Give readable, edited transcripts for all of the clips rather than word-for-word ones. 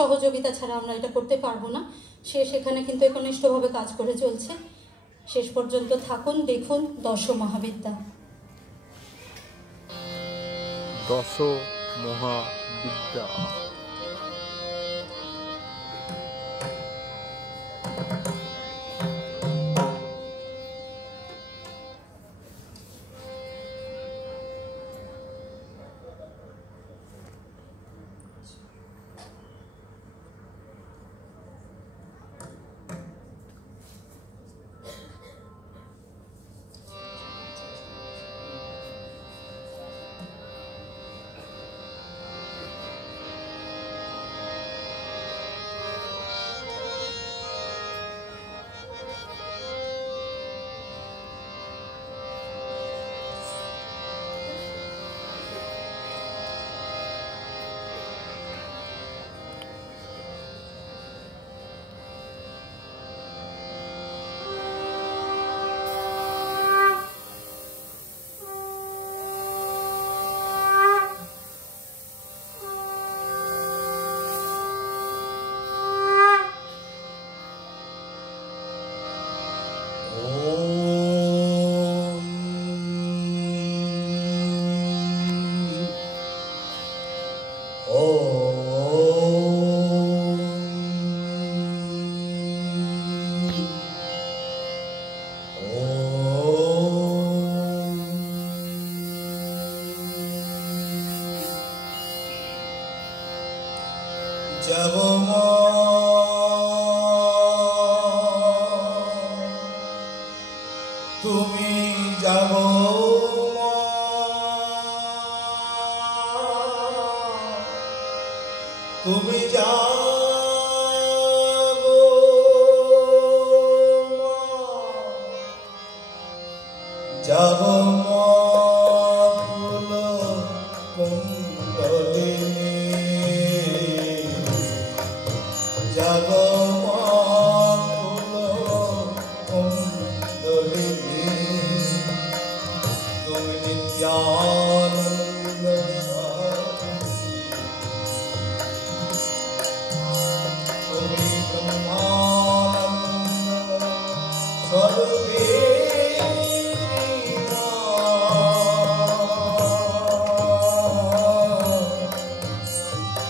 সহযোগিতা ছাড়া আমরা এটা করতে পারবো না। সে সেখানে কিন্তু একনিষ্ঠভাবে কাজ করে চলছে। শেষ পর্যন্ত থাকুন, দেখুন দশ মহাবিদ্যা। দশ মহাবিদ্যা। তুমি যাব তুমি যাব যাব ফুল কুণ্ডলিনী যাব ফুল কুণ্ডলিনী তুমি নিত্যানন্দ তুমি ব্রহ্মানন্দ স্বরূপী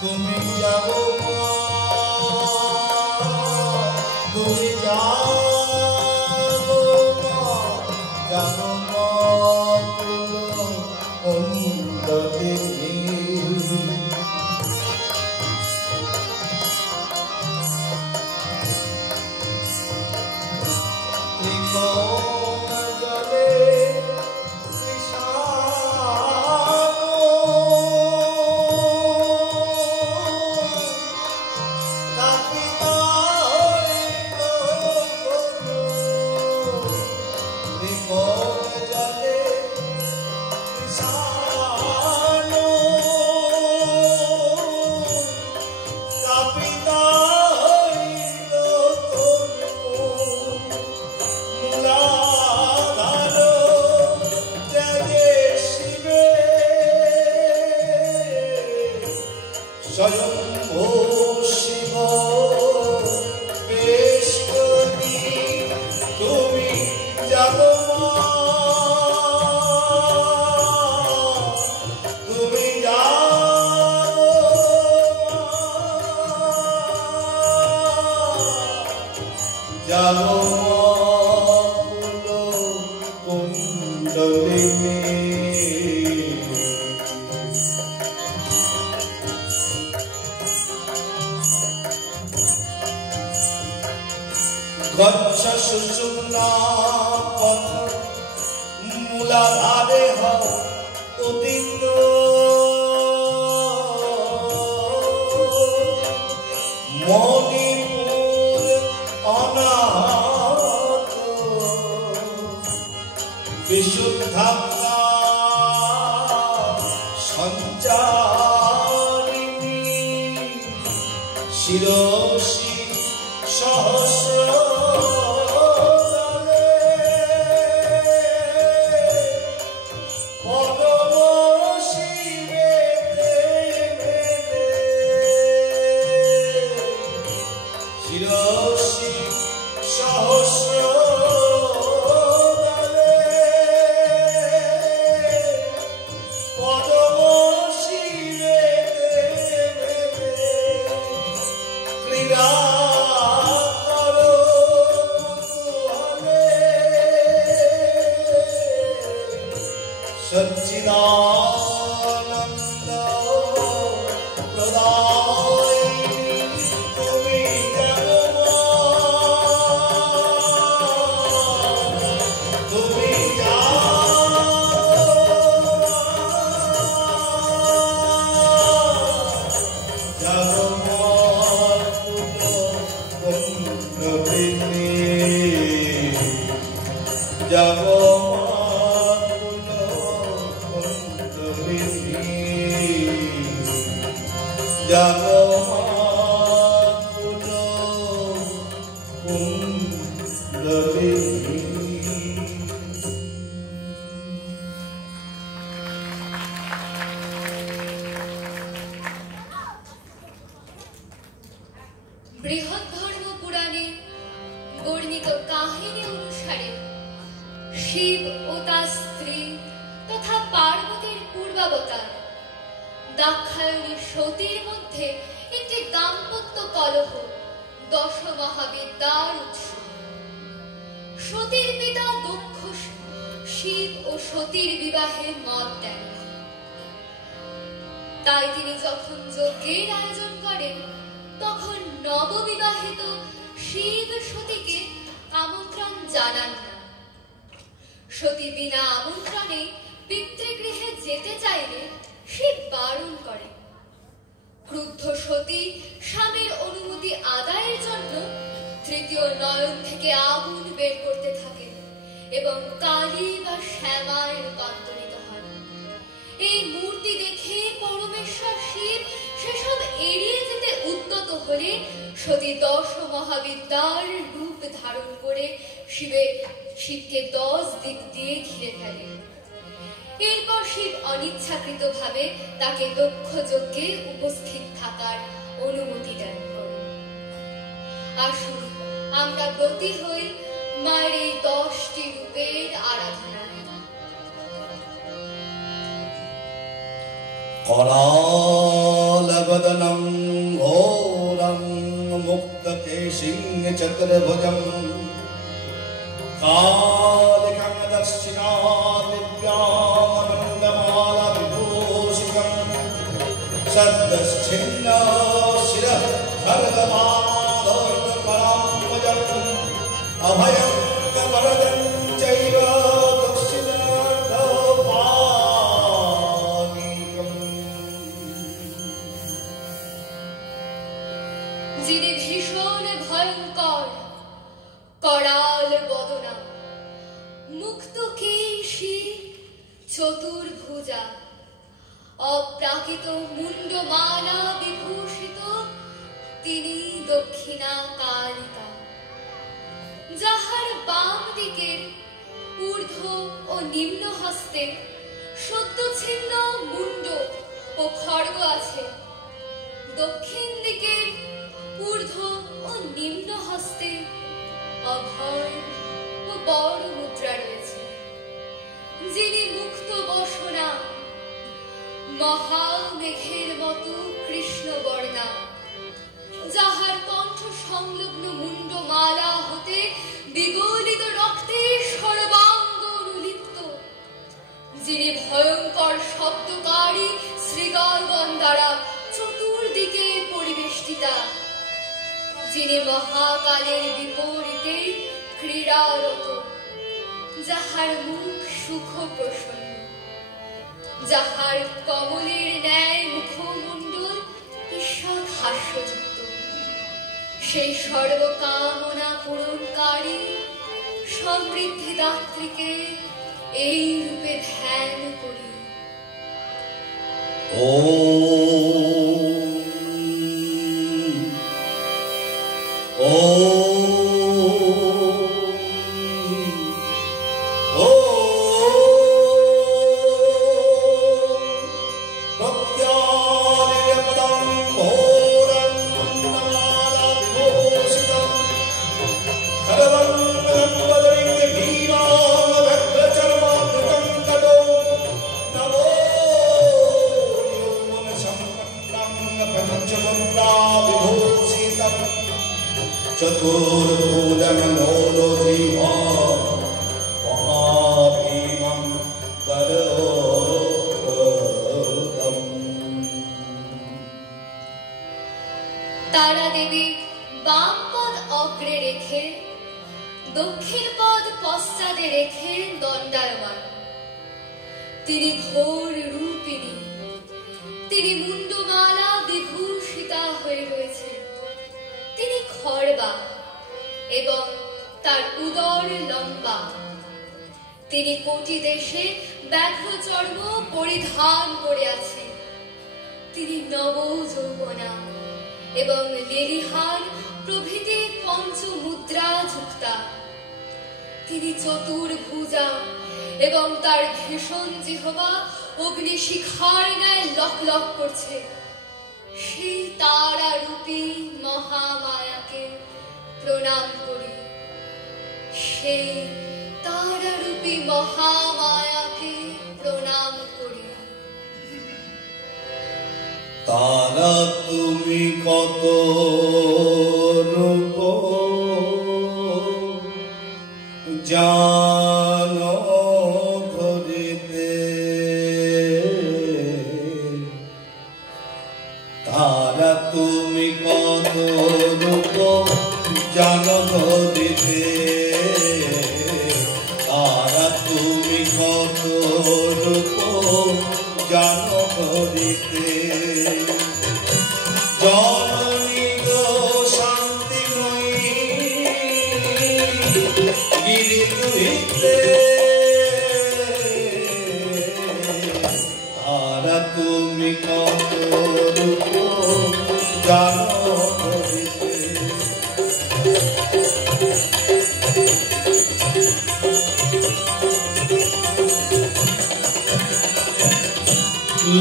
তুমি যাব তুমি যাব যাব কুণ্ডলিনী ত্রিকোণ জলে স্বয়ম্ভো শিব বেষ্টনী তুমি যাব তুমি যাব যাব কুণ্ডলিনী গচ্ছ সুষুম্না পথ মূলাধারে হও উদিত মণিপুর অনাহত বিশুদ্ধাত্মা সঞ্চারিণী শিরসি সহস্র শিরসি সহস্র সচ্চিদানন্দ প্রদায়িনী তুমি তুমি বৃহদ্ধর্ম পুরাণে বর্ণিত কাহিনী অনুসারে শিব ও তার স্ত্রী তথা পার্বতীর পূর্বাবতার দাক্ষায়ণী সতীর মধ্যে একটি দাম্পত্য কলহ দশ মহাবিদ্যার উৎস। সতীর পিতা দক্ষ শিব ও সতীর বিবাহে মত দেন। তাই তিনি যখন যজ্ঞের আয়োজন করেন তখন নববিবাহিত শিব সতীকে আমন্ত্রণ জানান না। সতী বিনা আমন্ত্রণে পিতৃগৃহে যেতে চাইলে শিব বারণ করে। ক্রুদ্ধ সতী স্বামীর অনুমতি আদায়ের জন্য তৃতীয় নয়ন থেকে আগুন বের করতে থাকেন এবং কালী বা শ্যামায় রূপান্তরিত হন। এই মূর্তি দেখে পরমেশ্বর শিব সেসব এড়িয়ে যেতে উদ্যত হলে সতী দশ মহাবিদ্যার রূপ ধারণ করে শিবকে 10 দিক দিয়ে ঘিরে ফেলেন। এরপর শিব অনিচ্ছাকৃতভাবে তাকে দক্ষ যজ্ঞে উপস্থিত থাকার অনুমতি দান করেন। আসুন আমরা ব্রতী হই মায়ের এই 10টি রূপের আরাধনায়। करालवदनं घोरं मुक्तकेशिं चतुर्भुजं कालिकं दक्षिणादिव्यामण्डमालविभूषितं सद्दश्चिन्न शिरः खड्गमाधवकराम्बुजम् अभयं वरदं चैव যিনি ভীষণ ভয়ঙ্কর করাল বদনা মুক্ত কেশী চতুর্ভুজা অপ্রাকৃত মুন্ডমালা বিভূষিত তিনি দক্ষিণা কালিকা, যাহার বাম দিকের ঊর্ধ্ব ও নিম্ন হস্তে সদ্যচ্ছিন্ন মুন্ড ও খড়গ আছে। দক্ষিণ দিকের ঊর্ধ্ব ও নিম্ন হস্তে অভয় ও বড় মুদ্রা রয়েছে। যিনি মুক্ত বসনা মহামেঘের মতো কৃষ্ণ বর্ণা, যাহার কণ্ঠ সংলগ্ন মুন্ডমালা হতে বিগলিত রক্তে সর্বাঙ্গ অনুলিপ্ত। যিনি ভয়ঙ্কর শব্দকারী শ্রীগণ দ্বারা চতুর্দিকে পরিবেষ্টিতা। যিনি মহাকালের বিপরীতে ক্রীড়ারত, যাহার মুখ সুখ প্রসন্ন, যাহার কমলের ন্যায় মুখমণ্ডল ঈষৎ হাস্যযুক্ত। সেই সর্বকামনা পূরণকারী সমৃদ্ধি দাত্রীকে এই রূপে ধ্যান করি। भक्त्यादिव्यपदं घोरं नमाला विभूषितम् चतुर्भुजमनोरथीमा महाभीमं वरदम्। तारा देवी बाम पद अग्रे रेखे दक्षिण पद पश्चादे रेखे दंडायमान। तिनी घोर रूपिणी, तिनी मुंडमाला विभूषिता हये रयेछेन। तिनी खड़बा एवं तार उदर लम्बा। तिनी कोटि देशे व्याघ्र चर्म परिधान करे आछेन। तिनी नव यौवना एवं लेलिहान प्रभृति पंच मुद्रा जुक्ता। तिनी चतुर्भुजा एवं तार भीषण जिह्वा अग्निशिखार न्याय लक लक करछे। সেই তারা রূপী মহামায়াকে প্রণাম করি। সেই তারা রূপী মহামায়াকে প্রণাম করি। তারা তুমি কত রূপ জানো ঘরিতে, তারা তুমি কত রূপ জানো ঘরিতে, তারা তুমি কত রূপ জানো ঘরিতে। জননী গো শান্তিময়ী গিরি তুহিতে, তারা তুমি কত রূপ জানো ঘরিতে।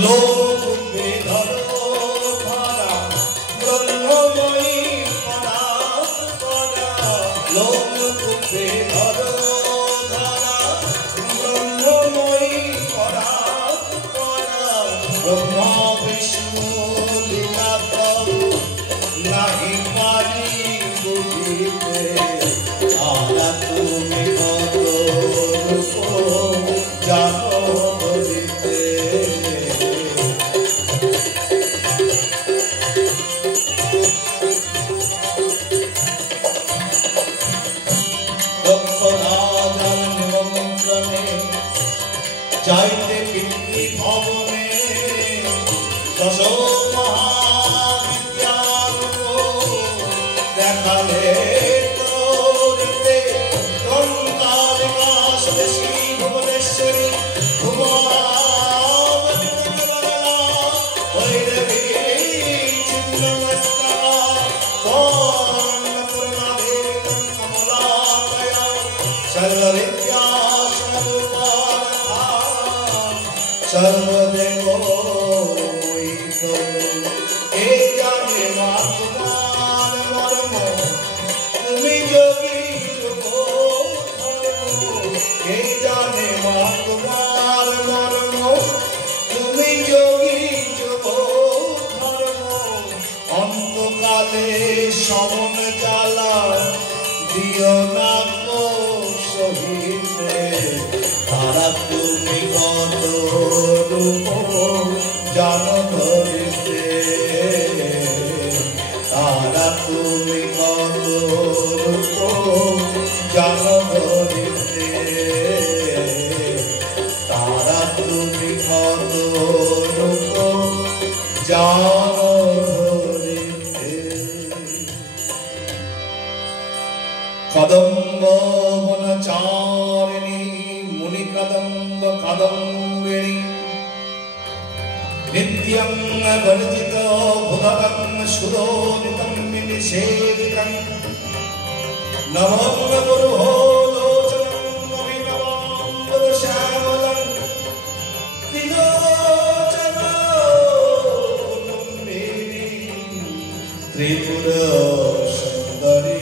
লোক ধরো ধারা ব্রহ্মময়ী পরাৎ করা, লোক ধরো ধারা ব্রহ্মময়ী পরাৎ করা। ব্রহ্মা বিষ্ণু লীলা তব নাহি পারি বুঝিতে, তারা তুমি কত রূপ জানো ঘরিতে। যাইতে পিতৃ ভবনে দশ মহাবিদ্যারূপ দেখালে তোরিতে। কঙ্কালিকা সুদেশী ভুবনেশ্বরী ভৈরবী চিন্নমস্তা কর্ণপূর্ণা দেবী কমলাকয়া সর্ববিদ্যা सर्वदेव हे जाने मां तुम्हार मर्म, তুমি যোগী যোগ ধর্ম। हे जाने मां तुम्हार मर्म, তুমি যোগী যোগ ধর্ম। অন্তকালে সমন জ্বালা দিও না গো সহিতে, তারা তুমি কত রূপ জানো ধরিতে, তারা তুমি কত রূপ জানো ধরিতে, তারা তুমি কত রূপ জানো ধরিতে। কদম্ব বনচারিণী মুনি কদম্ব কদম্বিনী নিত্যং বর্জিত ভুবকং সুদোদিতং বিনিষেদিতং নমঃ গুরুহো লোচনং অভিনবং শ্যামলং ত্রিলোচনো কুটুম্বিনী ত্রিপুর সুন্দরী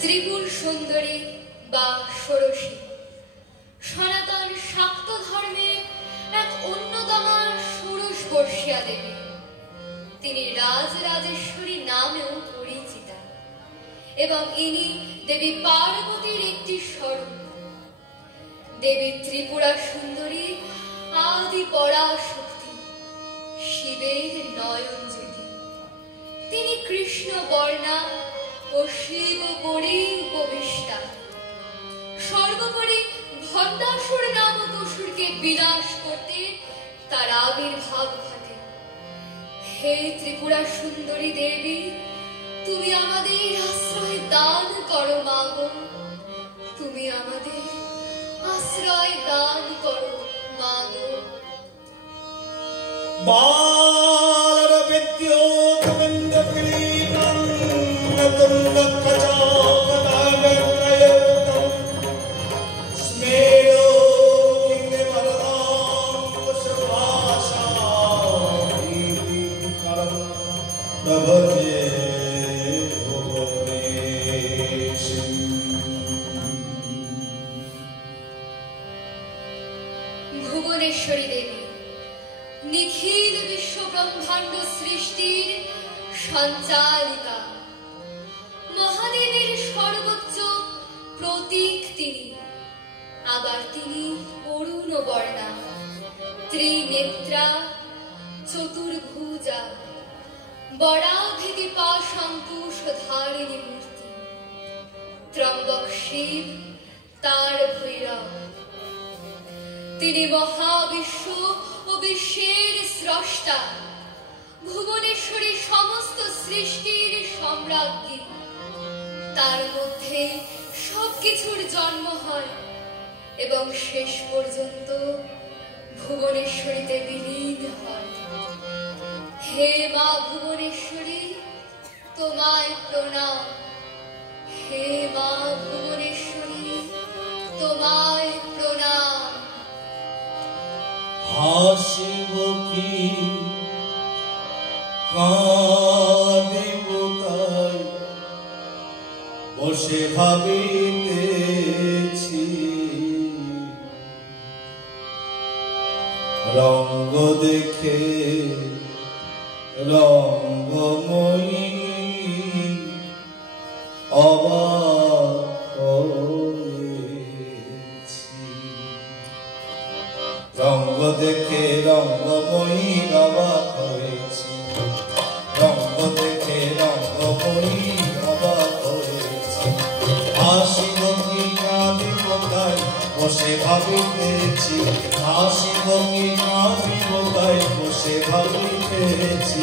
ত্রিপুর সুন্দরী বা ষোড়শী সনাতন শাক্ত ধর্মের এক অন্যতম ষোড়শী তপস্যা দেবী। তিনি রাজরাজেশ্বরী নামেও পরিচিতা এবং ইনি দেবী পার্বতীর একটি স্বরূপ। দেবী ত্রিপুরা সুন্দরী আদি পরাশক্তি, শিবের নয়ন জ্যোতি। তিনি কৃষ্ণ বর্ণা ও শিব পরি উপবিষ্টা। সর্বোপরি ভণ্ডাসুর নামক অসুরকে বিনাশ করতে তার আবির্ভাব ঘটে। হে ত্রিপুরা সুন্দরী দেবী, তুমি আমাদের আশ্রয় দান করো মাগো, তুমি আমাদের আশ্রয় দান করো মাগো। ভুবনেশ্বরী দেবী নিখিল বিশ্ব ব্রহ্মাণ্ড সৃষ্টির সঞ্চালিকা, মহাদেবের সর্বোচ্চ প্রতীক তিনি। আবার তিনি অরুণ বর্ণা, ত্রিনেত্রা, চতুর্ভুজা, বরাভেদি পাশাঙ্কুশ ধারিণী মূর্তি। ত্রম্বক শিব তার ভৈরব। তিনি মহাবিশ্ব ও বিশ্বের স্রষ্টা, ভুবনেশ্বরী সমস্ত সৃষ্টির সম্রাজ্ঞী। তার মধ্যে সবকিছুর জন্ম হয় এবং শেষ পর্যন্ত ভুবনেশ্বরীতে বিলীন হয়। হে মা ভুবনেশ্বরী, তোমায় প্রণাম। হে মা ভুবনেশ্বরী, তোমায় প্রণাম। হাসিব কি কাঁদিব তাই বসে ভাবিতেছি, রঙ্গ দেখে রঙ্গময়ী অবাক হয়েছি। রঙ্গ দেখে রঙ্গময়ী অবাক হয়েছি, রঙ্গ দেখে রঙ্গময়ী অবাক হয়েছি। হাসিব কি কাঁদিব তাই বসে ভাবিতেছি, হাসিব কি কাঁদিব তাই বসে ভাবিতেছি।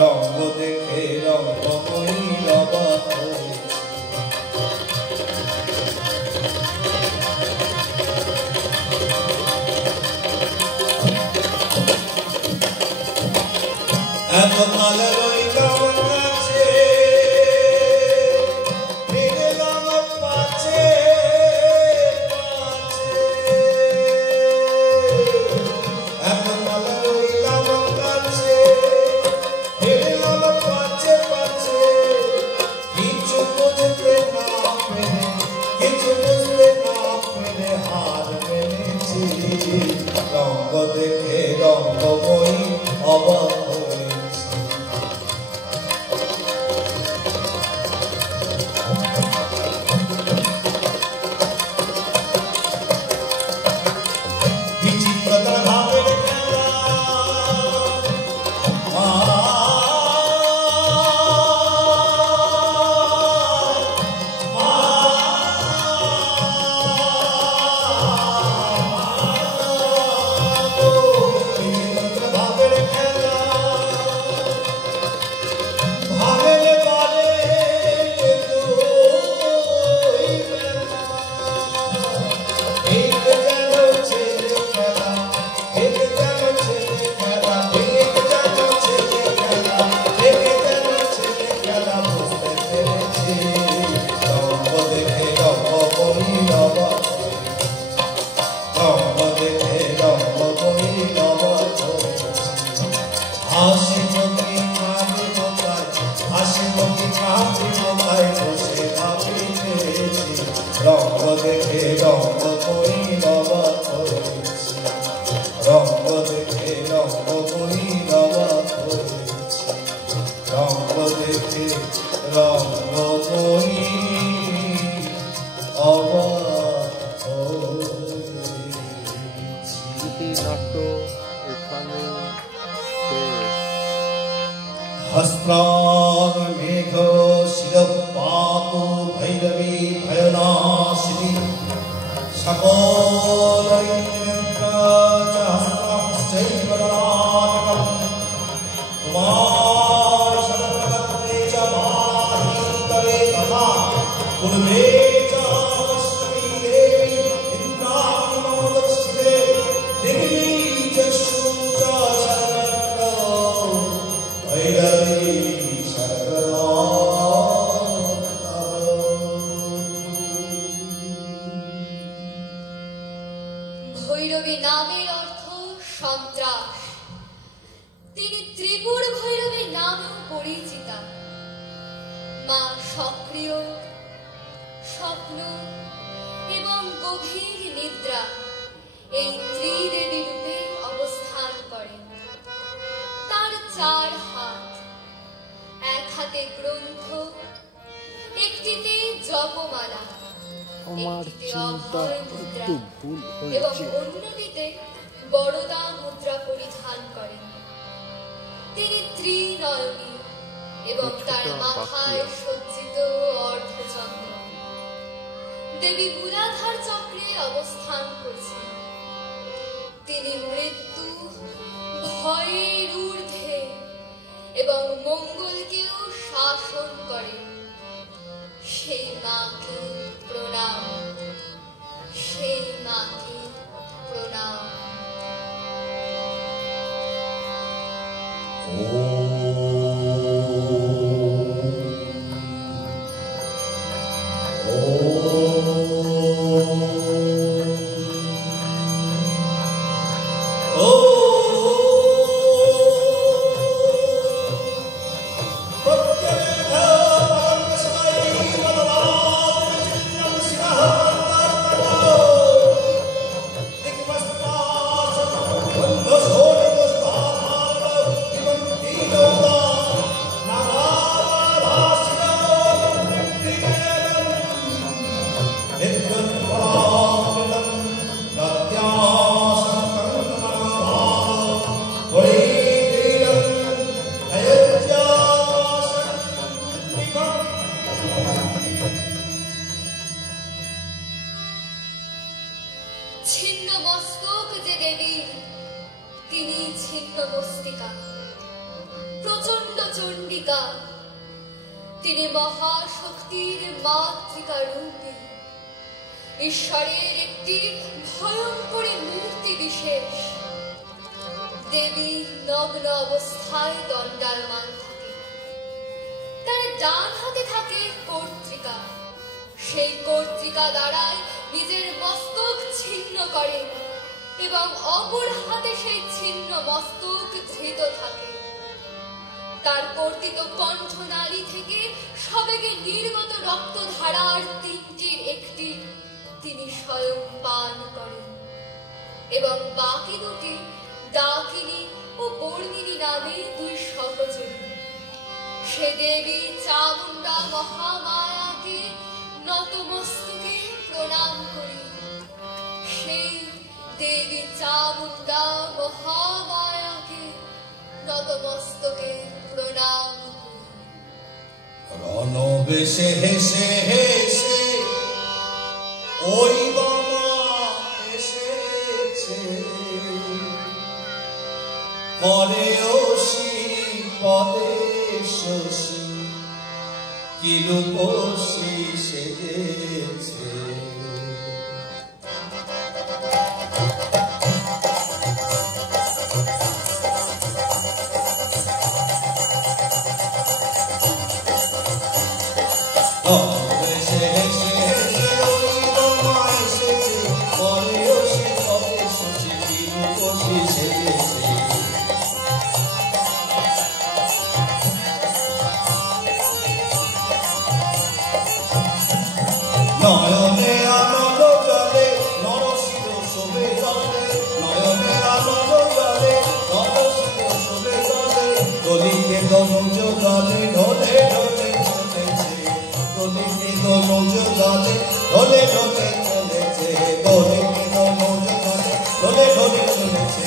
রঙ্গ দেখে রঙ্গময়ী অবাক হয়েছি। এতকাল রইলাম কাছে, ফিরলাম পাছে পাছে। এতকাল রইলাম কাছে, ফিরলাম পাছে পাছে। কিছু বুঝতে না পেরে, কিছু বুঝতে না পেরে হার মেনেছি। রঙ্গ দেখে রঙ্গময়ী অবাক রঙ্গ দেখে রঙ্গময়ী অবাক হয়েছি, রঙ্গ দেখে রঙ্গময়ী অবাক এখানে শেষ। হস্ত্রাং মেঘ শিরপাত ভৈরবী ভয়নাশিনী সকল তোমার সর্বত্রে চ বাহিন্তরে তথা পূর্বে চ অষ্টমী দেবী ইন্দ্রাগ্নিমোদস্যে দেবী চ সূর্য সর্বত্র ভৈরবী সর্বদা। ভৈরবী নামের অর্থ সন্ত্রাস। তিনি ত্রিপুর ভৈরবীর নামেও পরিচিতা। মা সক্রিয়, স্বপ্ন এবং গভীর নিদ্রা এই ত্রিদেবী রূপে অবস্থান করেন। তার 4 হাত, এক হাতে গ্রন্থ, একটিতে জপমালা, আমার একটিতে চিন্তা অভয় মুদ্রা একটু ভুল এবং হয়েছে। অন্যটিতে বরদা মুদ্রা পরিধান করেন। তিনি ত্রিনয়নী এবং তার কিছুটা মাথায় বাকি আছে। সজ্জিত অর্ধচন্দ্র। দেবী মূলাধার চক্রে অবস্থান করছেন। তিনি মৃত্যু, ভয়ের ঊর্ধ্বে এবং মঙ্গলকেও শাসন করেন। সেই মাকে প্রণাম, সেই মাকে প্রণাম। ছিন্ন মস্তক যে দেবী, তিনি ছিন্ন মস্তিকা, প্রচন্ড চণ্ডিকা। তিনি মহাশক্তির মাতৃকা রূপী, ঈশ্বরের একটি ভয়ঙ্করী মূর্তি বিশেষ। দেবী নগ্ন অবস্থায় দণ্ডায়মান থাকে। তার ডান হাতে থাকে কর্তৃকা। সেই কর্তৃকা দ্বারাই নিজের মস্তক ছিন্ন করেন এবং অপর হাতে সেই ছিন্ন মস্তক ধৃত থাকে। তার কর্তিত কণ্ঠনালী থেকে সবেগে নির্গত রক্তধারার 3টির একটি তিনি স্বয়ং পান করেন এবং বাকি 2টি ডাকিনী ও বর্ণিনী নামে 2 সহচরী। সে দেবী চামুণ্ডা মহামায়াকে নতমস্তকে প্রণাম করি। সেই দেবী চামুণ্ডা মহামায়াকে নতমস্তকে প্রণাম করি। রণবেশে হেসে হেসে ওই বাবা এসেছে, পরে ওসি পদে শশী কি রূপসী সেজেছে। রণবেশে হেসে হেসে ওই বাবা এসেছে, পরে ওসি পদে শশী কি রূপসী সেজেছে। নয়নে আনন্দ জলে নরসিংহ শোভে জলে, নয়নে আনন্দ জলে নরসিংহ শোভে জলে, গলিতে দনুজ জলে ঢলে ঢলে চলেছে, গলিতে দনুজ জলে ঢলে ঢলে চলেছে, গলিতে দনুজ জলে ঢলে ঢলে চলেছে।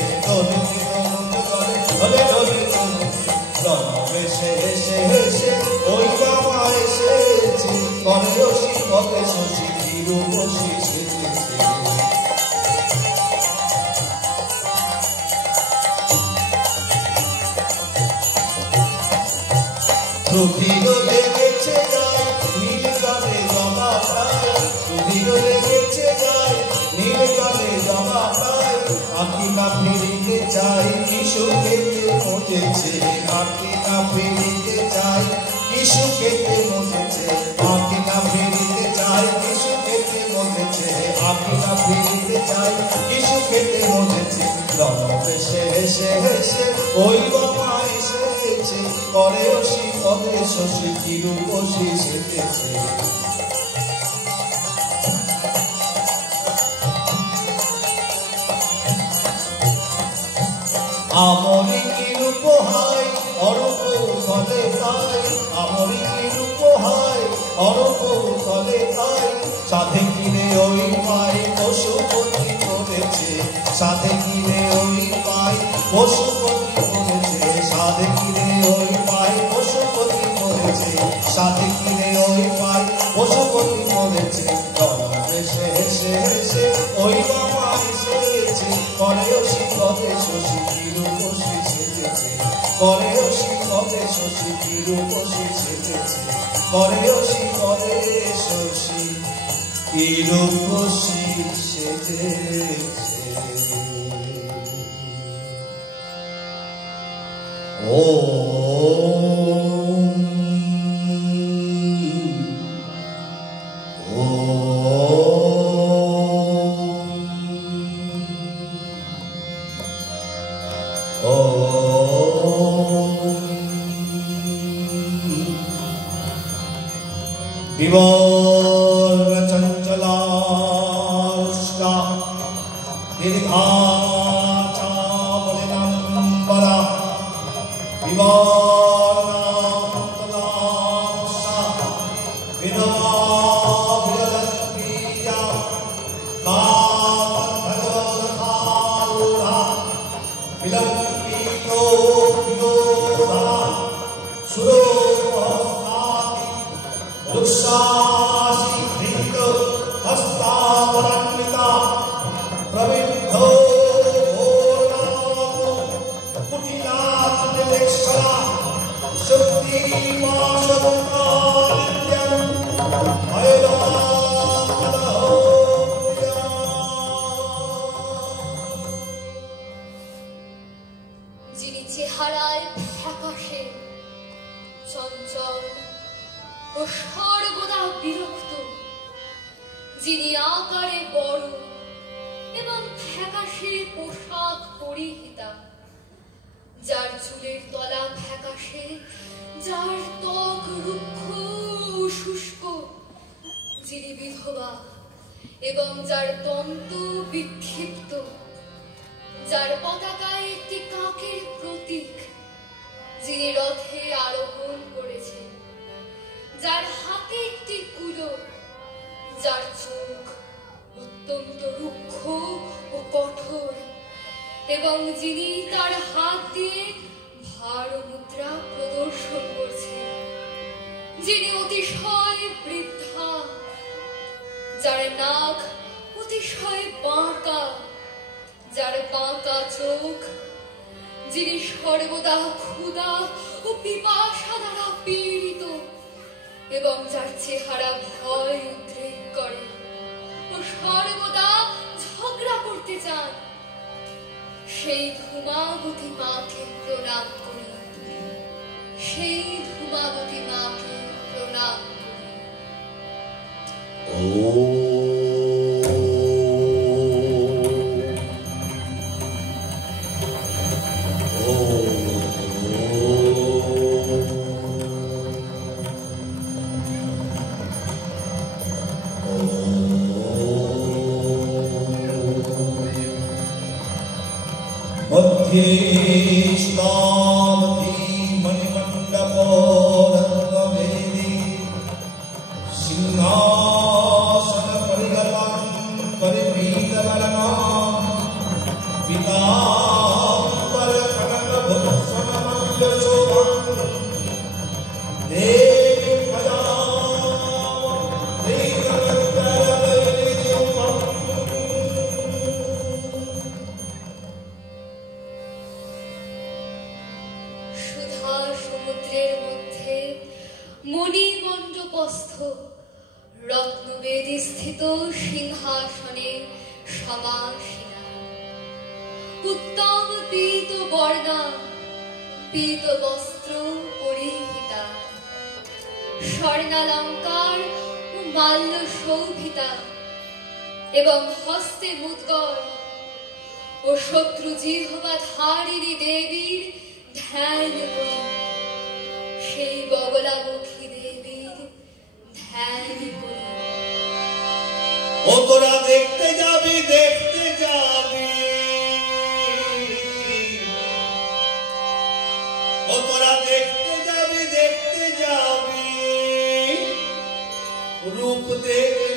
সুধীর লেগেছে যায় নীল জলে জমা প্রায় সুধীর লেগেছে যায় নীল জলে জমা প্রায় আঁকি না ফিরিতে চাই কিশু খেতে মজেছে আঁকি না ফিরিতে চাই কিশু খেতে মজেছে আঁকি না ফিরিতে চাই কিশু খেতে মজেছে আঁকি না ফিরিতে চাই কিশু খেতে মজেছে রণ হেসে হেসে হেসে ওই বাবা এসেছে করে রসি পদে শশী কিরূপসী সেজেছে আমরি কিরূপ হয় অরূপ তলে তাই আমরি কিরূপ হয় অরূপ তলে তাই সাধে কিরে ওই পায় পশুপতি করেছে সাধে কিরে ওই পায় পশুপতি করেছে সাধে কিরে ওই পায় পশুপতি করেছে সাধে কিরে ওই পায় পশুপতি করেছে হেসে হেসে হেসে ওই বাবা এসেছে করে অসি পদে শশী কিরূপসী সেজেছে করে অসি পদে শশী কিরূপসী সেজেছে করে অসি পদে শশী কিরূপসী সেজেছে ও विवर्न चञ्चलाष्टा दीर्घाचामलिनम्बरा विवर्नान्तदांसा विधवा विरलत्प्रिया कामभजोदधारूढा विलम्बितो विलोधा सुरोपहस्ताति दुःशासी धृत हस्तावरान्विता प्रविद्धो भोलाको कुटिलाकुटिलेक्षरा शुद्धिमाशवकानित्यं भयदाकलहोर्या যিনি চেহারায় ফ্যাকাশে চঞ্চল ও সর্বদা বিরক্ত যিনি আকারে বড় এবং ফ্যাকাশে পোশাক পরিহিতা যার চুলের তলা ফ্যাকাশে যার ত্বক রুক্ষ ও শুষ্ক যিনি বিধবা এবং যার তন্তু বিক্ষিপ্ত যার পতাকায় একটি কাকের প্রতীক যিনি রথে আরোহণ করেছেন যার হাতে একটি কুলো যার চোখ অত্যন্ত রুক্ষ ও কঠোর এবং যিনি তার হাত দিয়ে ভার মুদ্রা প্রদর্শন করছেন যিনি অতিশয় বৃদ্ধা যার নাক অতিশয় বাঁকা যার বাঁকা চোখ যিনি সর্বদা ক্ষুধা ও পিপাসা দ্বারা পীড়িত এবং যার চেহারা ভয় উদ্রেক করে ও সর্বদা ঝগড়া করতে চান সেই ধূমাবতী মাকে প্রণাম করি সেই ধূমাবতী মাকে প্রণাম করি मध्येष्टावती मणिमण्डपोरत्नवेदी सिंहासनपरिगतं परिपीतवरनां पीताम्बरकनकभूषणमल्लशोभं देवी সুধা সমুদ্রের মধ্যে মধ্যে মণিমণ্ডপস্থ রত্নবেদী স্থিত সিংহাসনে সমাসীনা, উত্তম পীত বর্ণা পীত বস্ত্র পরিহিতা, স্বর্ণালঙ্কার ও মাল্য শোভিতা এবং হস্তে মুদ্গর ও শত্রু জিহ্বা ধারিণী দেবীর ধ্যান করি, সেই বগলামুখী দেবীর ধ্যান করি। ও তোরা দেখতে যাবি, দেখতে যাবি, ও তোরা দেখতে যাবি, দেখতে যাবি, রূপ দেখলে